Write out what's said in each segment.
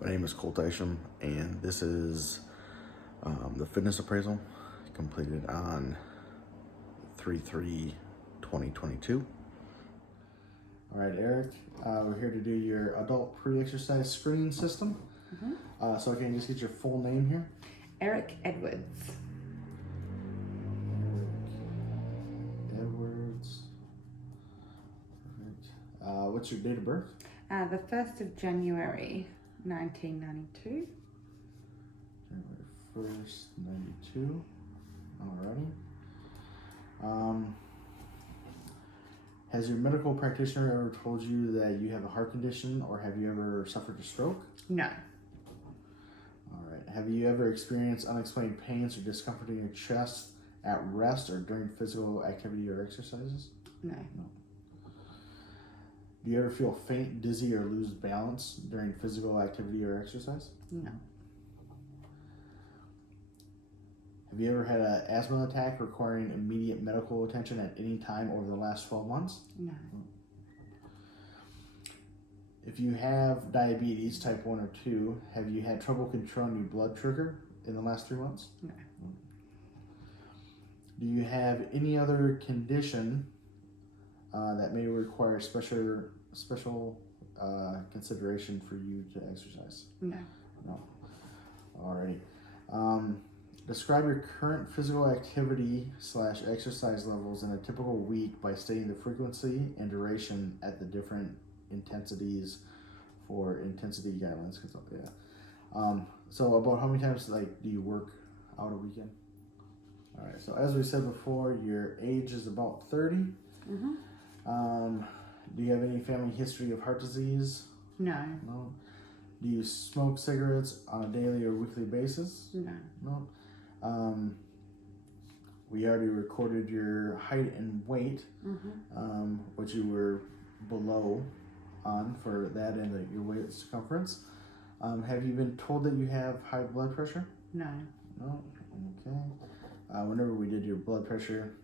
My name is Colt Isham, and this is the fitness appraisal completed on 3/3/2022. All right, Eric, we're here to do your adult pre-exercise screening system. So can you just get your full name here? Eric Edwards. Eric Edwards. Perfect. What's your date of birth? The 1st of January, 1992. January 1st, 92. Alrighty. Has your medical practitioner ever told you that you have a heart condition, or have you ever suffered a stroke? No. Alright. Have you ever experienced unexplained pains or discomfort in your chest at rest or during physical activity or exercises? No. Do you ever feel faint, dizzy, or lose balance during physical activity or exercise? No. Have you ever had an asthma attack requiring immediate medical attention at any time over the last 12 months? No. If you have diabetes, type 1 or 2, have you had trouble controlling your blood sugar in the last 3 months? No. Do you have any other condition that may require special consideration for you to exercise? No. No. Alrighty. Describe your current physical activity / exercise levels in a typical week by stating the frequency and duration at the different intensities for intensity guidelines. So about how many times do you work out a weekend? All right. So as we said before, your age is about 30. Do you have any family history of heart disease? No. No. Do you smoke cigarettes on a daily or weekly basis? No. No. We already recorded your height and weight, which you were below on for that and your waist circumference. Have you been told that you have high blood pressure? No. No. Okay. Whenever we did your blood pressure,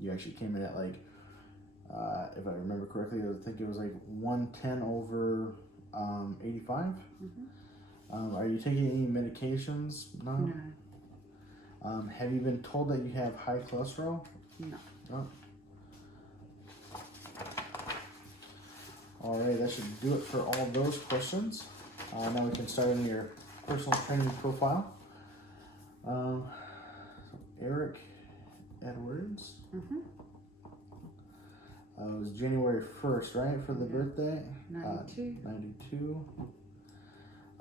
you actually came in at if I remember correctly, I think it was 110/85. Are you taking any medications? No. No. Have you been told that you have high cholesterol? No. No. All right, that should do it for all those questions. Now we can start on your personal training profile. Eric Edwards. It was January 1st, right, for the birthday? 92. 92.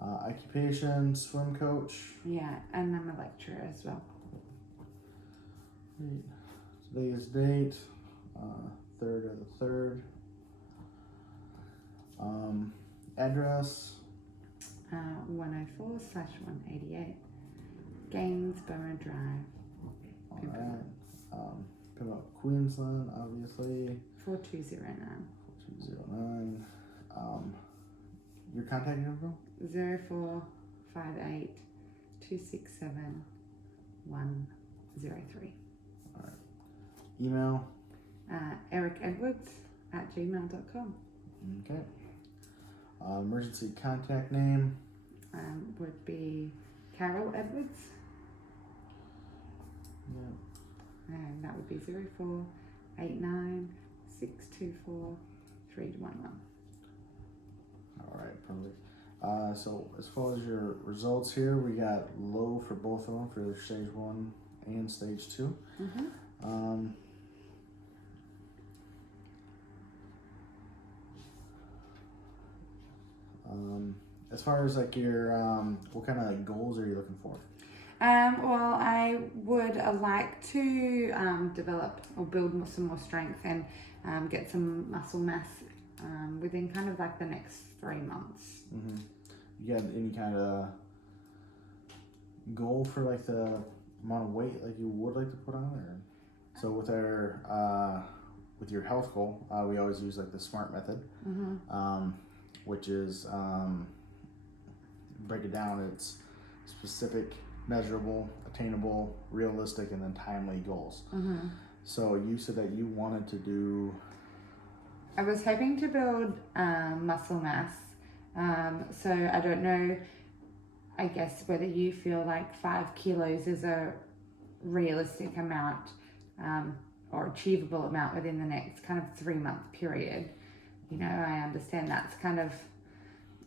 Occupation, swim coach. Yeah, and I'm a lecturer as well. Today's date, 3rd of the 3rd. Address. 104/188 Gainsborough Drive. Alright. Plymouth, Queensland, obviously. 4209. 4209. Your contact number? 0458 267 103. Alright. Email? ericedwards@gmail.com. Okay. Emergency contact name? Would be Carol Edwards. Yeah. And that would be 0489 624 311. Alright, perfect. So as far as your results here, we got low for both of them for stage 1 and stage 2. As far as your what kind of goals are you looking for? Well, I would like to develop or build some more strength and get some muscle mass within kind of the next 3 months. You got any kind of goal for the amount of weight you would like to put on? Or so with our with your health goal, we always use the SMART method, which is break it down. It's specific, measurable, attainable, realistic, and then timely goals. So you said that you wanted to do... I was hoping to build muscle mass So I don't know, I guess, whether you feel like 5 kilos is a realistic amount or achievable amount within the next kind of 3-month period. You know, I understand that's kind of,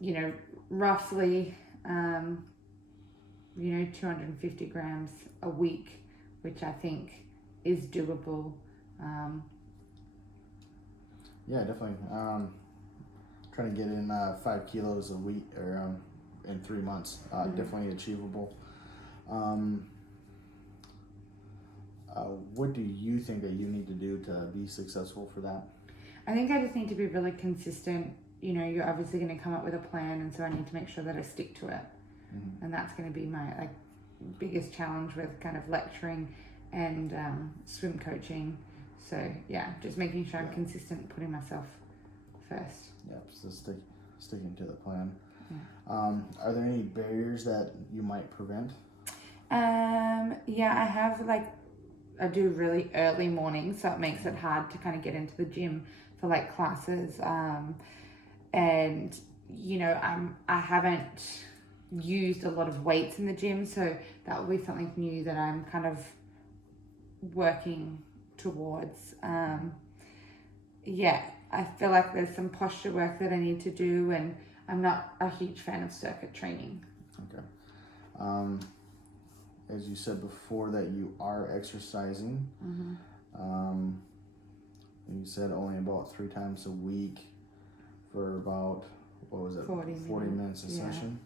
you know, roughly, 250 grams a week, which I think is doable. Yeah, definitely. Trying to get in 5 kilos a week or in 3 months, definitely achievable. What do you think that you need to do to be successful for that? I think I just need to be really consistent. You know, you're obviously going to come up with a plan, and so I need to make sure that I stick to it. Mm-hmm. And that's going to be my biggest challenge with kind of lecturing and swim coaching. So yeah, just making sure I'm consistent, putting myself first. Yep, so sticking to the plan. Yeah. Are there any barriers that you might prevent? Yeah, I have I do really early mornings, so it makes it hard to kind of get into the gym for classes. And you know, I haven't used a lot of weights in the gym, so that will be something new that I'm kind of working towards. Yeah, I feel like there's some posture work that I need to do, and I'm not a huge fan of circuit training. Okay. As you said before, that you are exercising. Mm-hmm. You said only about 3 times a week for about 40 minutes a session.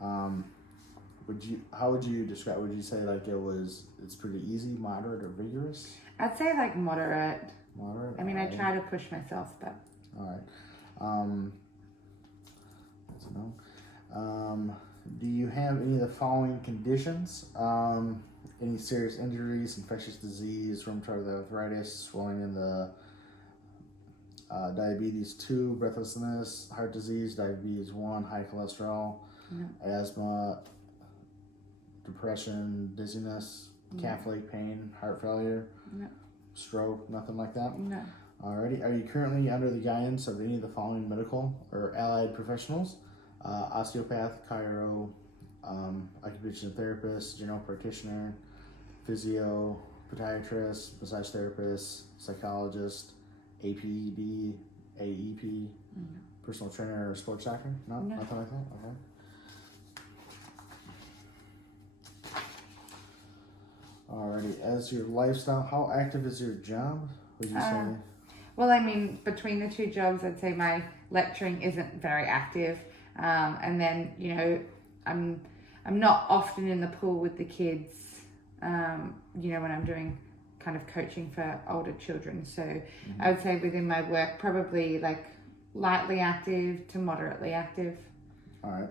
How would you describe? Would you say it's pretty easy, moderate, or vigorous? I'd say moderate. Moderate. I mean, I try to push myself, but. All right. That's a no. Do you have any of the following conditions? Any serious injuries, infectious disease, rheumatoid arthritis, swelling in the diabetes 2, breathlessness, heart disease, diabetes 1, high cholesterol, asthma, depression, dizziness, calf leg pain, heart failure, stroke, nothing like that? No. Alrighty. Are you currently under the guidance of any of the following medical or allied professionals? Osteopath, chiro, occupational therapist, general practitioner, physio, podiatrist, massage therapist, psychologist, APD, AEP, personal trainer, or sports doctor? No, nothing like that? Okay. Alrighty. As your lifestyle, how active is your job, would you say? Well, I mean, between the 2 jobs, I'd say my lecturing isn't very active. And then, you know, I'm not often in the pool with the kids, you know, when I'm doing kind of coaching for older children. So I would say within my work, probably lightly active to moderately active. All right.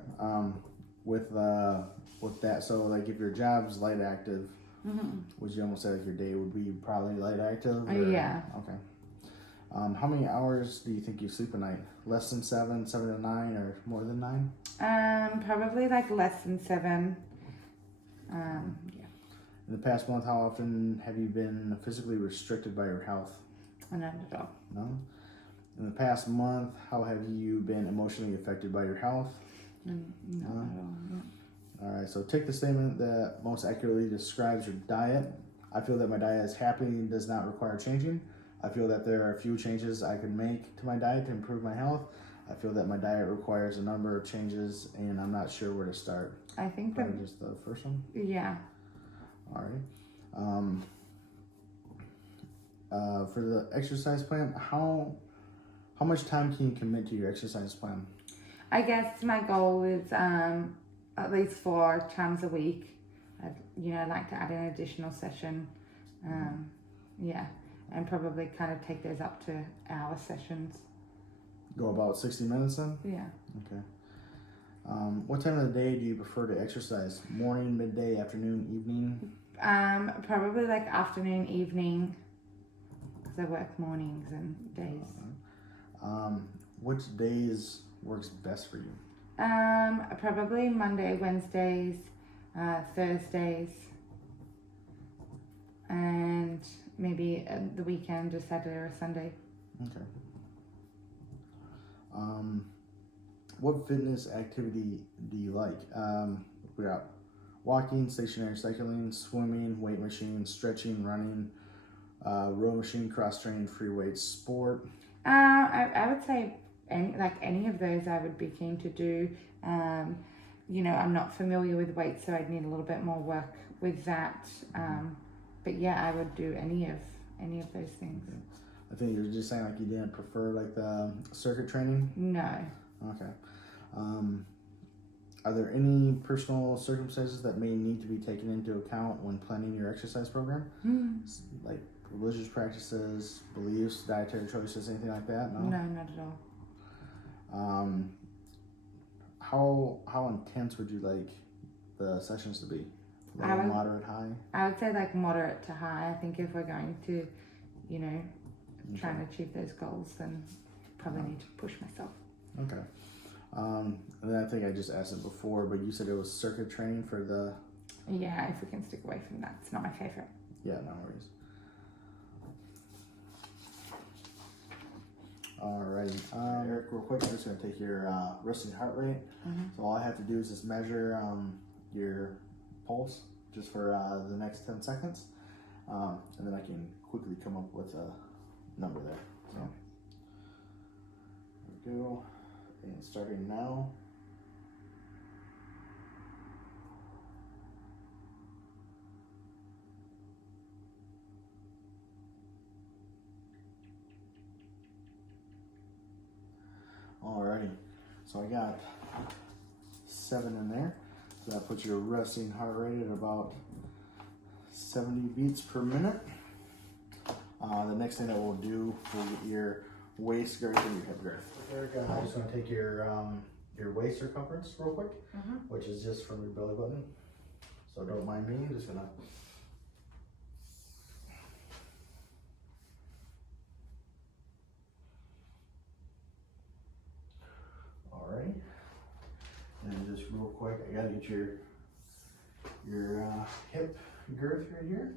With that, so if your job's light active, would you almost say your day would be probably light active? Yeah. Okay. How many hours do you think you sleep a night? Less than 7, 7 to 9, or more than 9? Probably less than 7. Yeah. In the past month, how often have you been physically restricted by your health? None at all. No. In the past month, how have you been emotionally affected by your health? No at all. Yeah. All right. So take the statement that most accurately describes your diet. I feel that my diet is happy and does not require changing. I feel that there are a few changes I could make to my diet to improve my health. I feel that my diet requires a number of changes, and I'm not sure where to start. I think probably just the first one. Yeah. All right. For the exercise plan, how much time can you commit to your exercise plan? I guess my goal is at least 4 times a week. I'd like to add an additional session. Yeah. And probably kind of take those up to hour sessions. Go about 60 minutes then? Yeah. Okay. What time of the day do you prefer to exercise? Morning, midday, afternoon, evening? Probably afternoon, evening, because I work mornings and days. Which days works best for you? Probably Monday, Wednesdays, Thursdays, and maybe the weekend, a Saturday or Sunday. Okay. What fitness activity do you like? We got walking, stationary cycling, swimming, weight machine, stretching, running, row machine, cross training, free weights, sport. I would say any of those I would be keen to do. I'm not familiar with weights, so I'd need a little bit more work with that. But yeah, I would do any of those things. I think you're just saying like you didn't prefer like the circuit training? No. Okay. Are there any personal circumstances that may need to be taken into account when planning your exercise program? Like religious practices, beliefs, dietary choices, anything like that? No, not at all. How intense would you like the sessions to be? Moderate, high? I would say like moderate to high. I think if we're going to, try and achieve those goals, then probably need to push myself. Okay. And then I think I just asked it before, but you said it was circuit training for the... Yeah, if we can stick away from that. It's not my favorite. Yeah, no worries. Alrighty. Eric, real quick, I'm just going to take your resting heart rate. So all I have to do is just measure your pulse just for the next 10 seconds. And then I can quickly come up with a number there. So there we go. And starting now. Alrighty, so I got 7 in there. So that puts your resting heart rate at about 70 beats per minute. The next thing that we'll do, we'll get your waist girth and your hip girth. Erica, I'm just going to take your waist circumference real quick, which is just from your belly button. So don't mind me, I'm just going to... Alright, and just real quick, I gotta get your hip girth right here.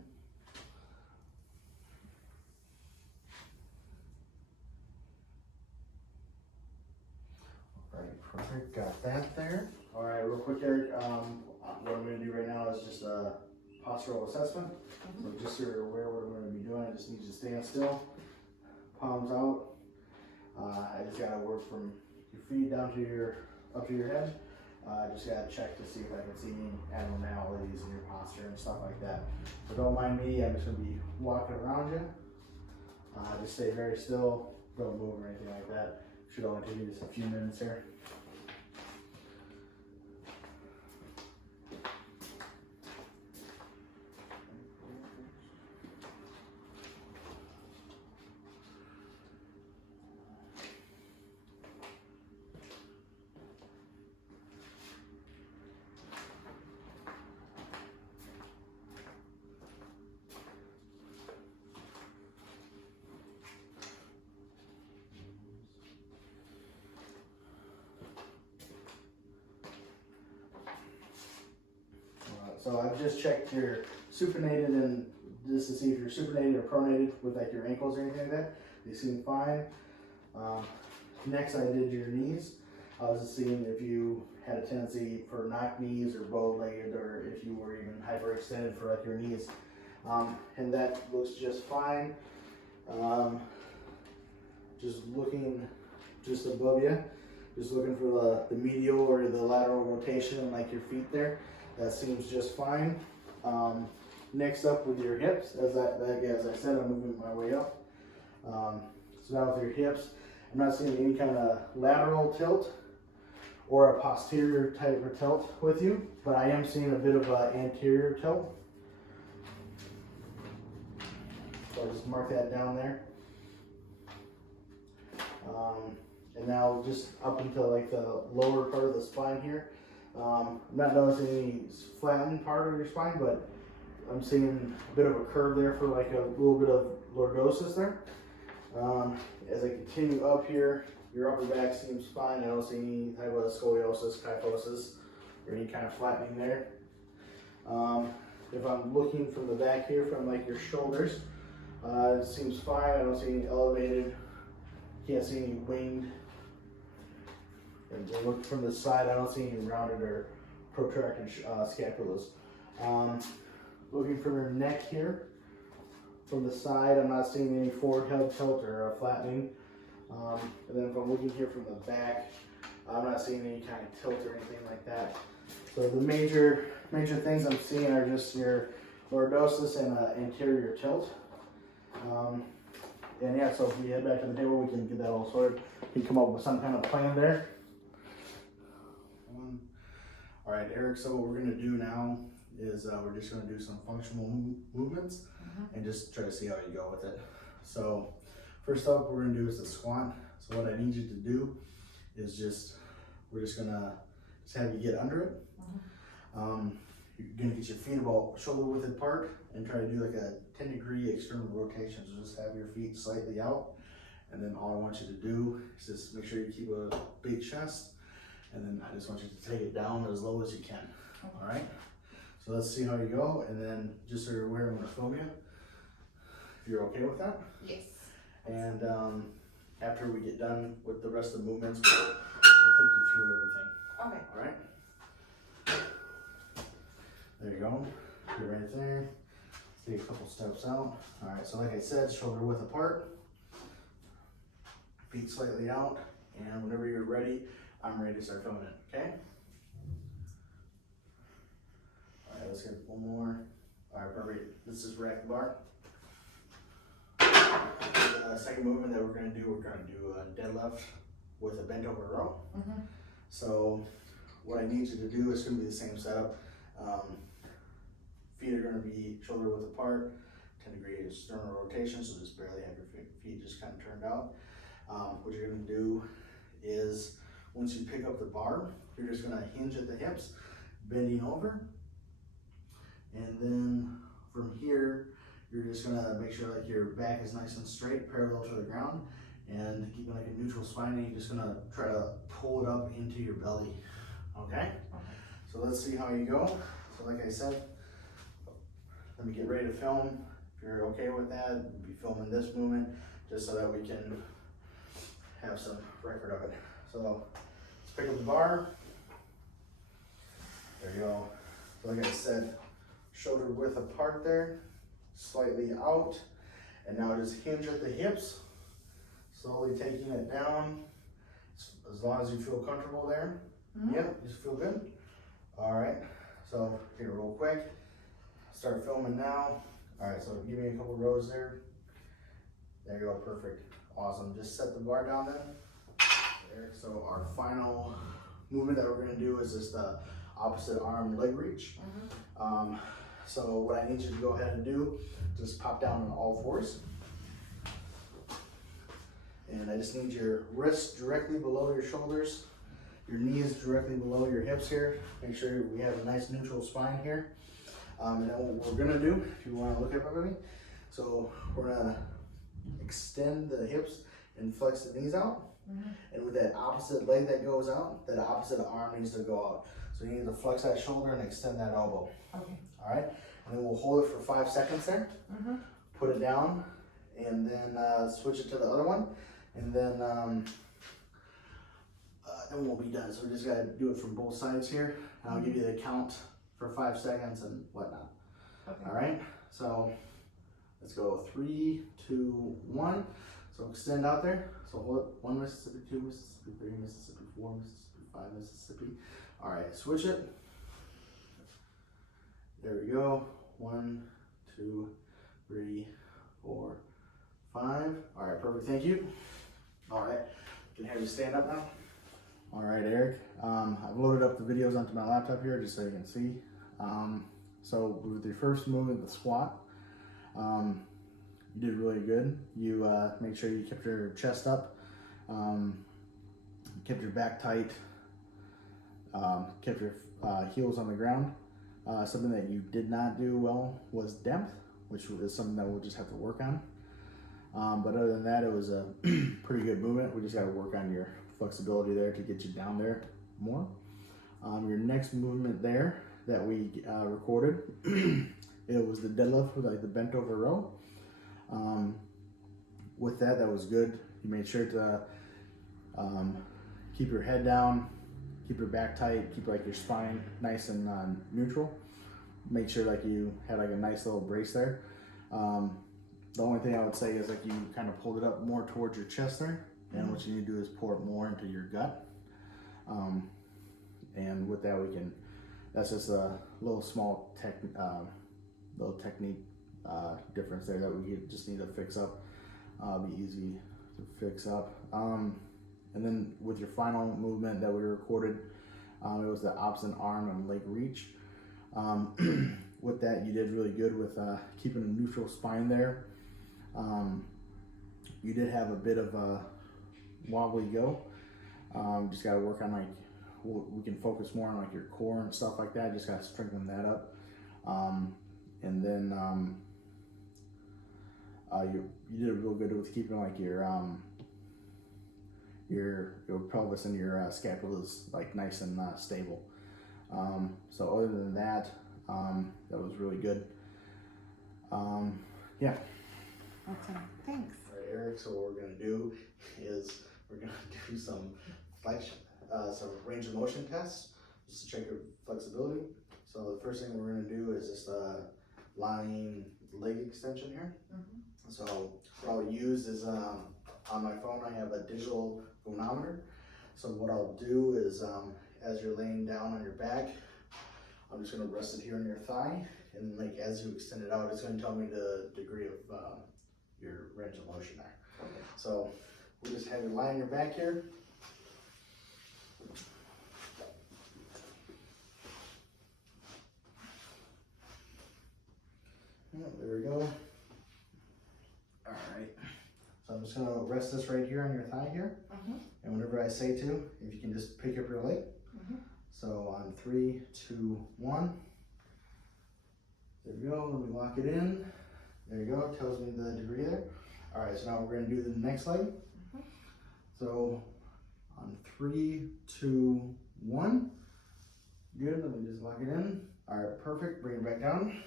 Alright, perfect, got that there. Alright, real quick, Eric, what I'm gonna do right now is just a postural assessment. So just so you're aware what I'm gonna be doing, I just need you to stand still, palms out. I just gotta work from your feet down to up to your head. I just gotta check to see if I can see any abnormalities in your posture and stuff like that. So don't mind me, I'm just gonna be walking around you. Just stay very still, don't move or anything like that. Should only take you just a few minutes here. So I've just checked your supinated and just to see if you're supinated or pronated with like your ankles or anything like that. They seem fine. Next I did your knees. I was just seeing if you had a tendency for knock knees or bow-legged or if you were even hyperextended for like your knees. And that looks just fine. Just looking just above you. Just looking for the medial or the lateral rotation like your feet there. That seems just fine. Next up with your hips, as I said, I'm moving my way up. So now with your hips, I'm not seeing any kind of lateral tilt or a posterior type of tilt with you, but I am seeing a bit of an anterior tilt. So I'll just mark that down there. And now just up until like the lower part of the spine here. I'm not noticing any flattened part of your spine, but I'm seeing a bit of a curve there for like a little bit of lordosis there. As I continue up here, your upper back seems fine. I don't see any type of scoliosis, kyphosis, or any kind of flattening there. If I'm looking from the back here, from like your shoulders, it seems fine. I don't see any elevated, can't see any winged And we'll look from the side. I don't see any rounded or protracted scapulas. Looking from your neck here, from the side, I'm not seeing any forward head tilt or flattening. And then if I'm looking here from the back, I'm not seeing any kind of tilt or anything like that. So the major things I'm seeing are just your lordosis and anterior tilt. And yeah, so if we head back to the table, we can get that all sorted. We can come up with some kind of plan there. All right, Eric, so what we're gonna do now is we're just gonna do some functional movements and just try to see how you go with it. So first up, what we're gonna do is the squat. So what I need you to do is we're just gonna have you get under it. You're gonna get your feet about shoulder width apart and try to do like a 10-degree external rotation. So just have your feet slightly out. And then all I want you to do is just make sure you keep a big chest. And then I just want you to take it down as low as you can. All right? So let's see how you go. And then just so you're aware, I'm gonna film you. If you're okay with that? Yes. And after we get done with the rest of the movements, we'll take you through everything. Okay. All right? There you go. You're right there. Let's take a couple steps out. All right, so like I said, shoulder width apart, feet slightly out, and whenever you're ready, I'm ready to start filming it, okay? All right, let's get one more. All right, perfect. This is rack bar. Second movement that we're gonna do a deadlift with a bent over row. So what I need you to do is gonna be the same setup. Feet are going to be shoulder width apart, 10-degree external rotation, so just barely have your feet just kind of turned out. What you're going to do is once you pick up the bar, you're just going to hinge at the hips, bending over, and then from here, you're just going to make sure like your back is nice and straight, parallel to the ground, and keeping like a neutral spine, and you're just going to try to pull it up into your belly, okay? So let's see how you go. So like I said, let me get ready to film. If you're okay with that, we'll be filming this movement just so that we can have some record of it. So let's pick up the bar. There you go. So like I said, shoulder width apart there, slightly out. And now just hinge at the hips, slowly taking it down as long as you feel comfortable there. Yep, just feel good. All right, so here real quick. Start filming now. All right, so give me a couple rows there. There you go, perfect. Awesome, just set the bar down then. There. So our final movement that we're gonna do is just the opposite arm leg reach. So what I need you to go ahead and do, just pop down on all fours. And I just need your wrists directly below your shoulders, your knees directly below your hips here. Make sure we have a nice neutral spine here. And then what we're gonna do, if you wanna look at it with me, so we're gonna extend the hips and flex the knees out. And with that opposite leg that goes out, that opposite arm needs to go out. So you need to flex that shoulder and extend that elbow. Okay. All right, and then we'll hold it for 5 seconds there. Put it down, and then switch it to the other one, and then we'll be done. So we just gotta do it from both sides here. And I'll give you the count for 5 seconds and whatnot. Okay. All right, so let's go 3, 2, 1. So extend out there. So hold it, 1 Mississippi, 2 Mississippi, 3 Mississippi, 4 Mississippi, 5 Mississippi. All right, switch it. There we go. 1, 2, 3, 4, 5. All right, perfect, thank you. All right, can have you stand up now. All right, Eric, I've loaded up the videos onto my laptop here just so you can see. So with your first movement, the squat, you did really good. You made sure you kept your chest up, kept your back tight, kept your heels on the ground. Something that you did not do well was depth, which is something that we'll just have to work on. But other than that, it was a pretty good movement. We just got to work on your flexibility there to get you down there more. Your next movement there that we recorded, it was the deadlift with like the bent over row. With that was good. You made sure to keep your head down, keep your back tight, keep like your spine nice and neutral. Make sure like you had like a nice little brace there. The only thing I would say is like you kind of pulled it up more towards your chest there, and what you need to do is pour it more into your gut. And with that, we can. That's just a little small technique difference there that we just need to fix up. Be easy to fix up. And then with your final movement that we recorded, it was the opposite arm and leg reach. With that, you did really good with keeping a neutral spine there. You did have a bit of a wobbly go. Just got to work on like, we can focus more on like your core and stuff like that. Just got to strengthen that up. And then you did real good with keeping like your pelvis and your scapulas like nice and stable. So other than that, that was really good. Yeah. Awesome. Thanks. All right, Eric. So what we're gonna do is we're gonna do some flexion, some range of motion tests just to check your flexibility. So the first thing we're gonna do is just lying leg extension here. So what I'll use is on my phone I have a digital phonometer. So what I'll do is as you're laying down on your back, I'm just gonna rest it here on your thigh, and like as you extend it out, it's gonna tell me the degree of your range of motion there. So we'll just have you lie on your back here. Yeah, there we go. All right. So I'm just gonna rest this right here on your thigh here. And whenever I say to, if you can just pick up your leg. So on 3, 2, 1. There we go. Let me lock it in. There you go. It tells me the degree there. All right. So now we're going to do the next leg. So on 3, 2, 1. Good. Let me just lock it in. All right. Perfect. Bring it back down.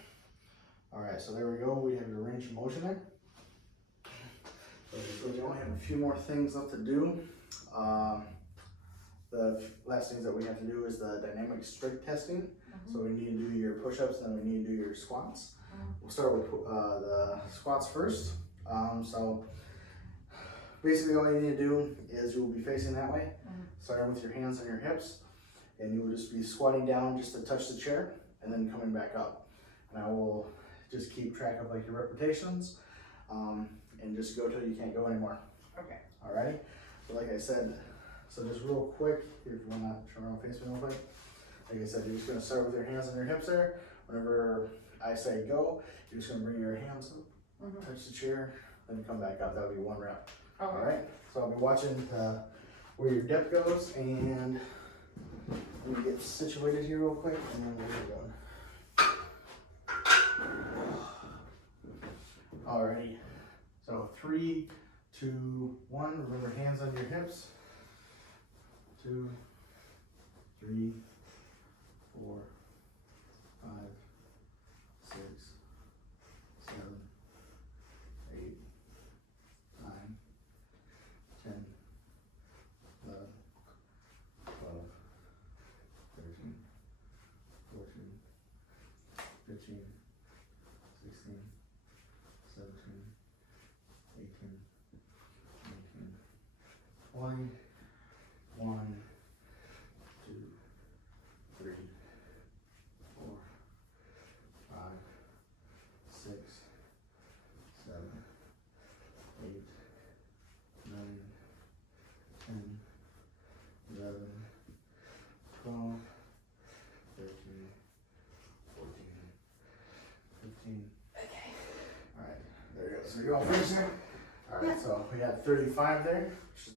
All right. So there we go. We have your range of motion there. So we only have a few more things left to do. The last things that we have to do is the dynamic strength testing. So we need to do your push-ups, and then we need to do your squats. We'll start with the squats first. So basically all you need to do is you will be facing that way, starting with your hands on your hips, and you will just be squatting down just to touch the chair, and then coming back up. And I will just keep track of like your repetitions, and just go till you can't go anymore. Okay. Alrighty. So like I said, so just real quick, if you want to turn around face me real quick. Like I said, you're just going to start with your hands on your hips there. Whenever I say go, you're just going to bring your hands up, touch the chair, then come back up. That'll be 1 rep. Alright, so I'll be watching where your depth goes, and let me get situated here real quick, and then we're going. Alrighty, so 3, 2, 1. Remember, hands on your hips. 2, 3, 4, 5, 6, 7, 8, 9, 10, 11, 12, 13, 14, 15, 16, 17, 18, 19, 20, 1, 2, 3, 4, 5, 6, 7, 8, 9, 10, 11, 12, 13, 14, 15. Okay. All right, there you go. So you're all finished there? All right, so we got 35 there.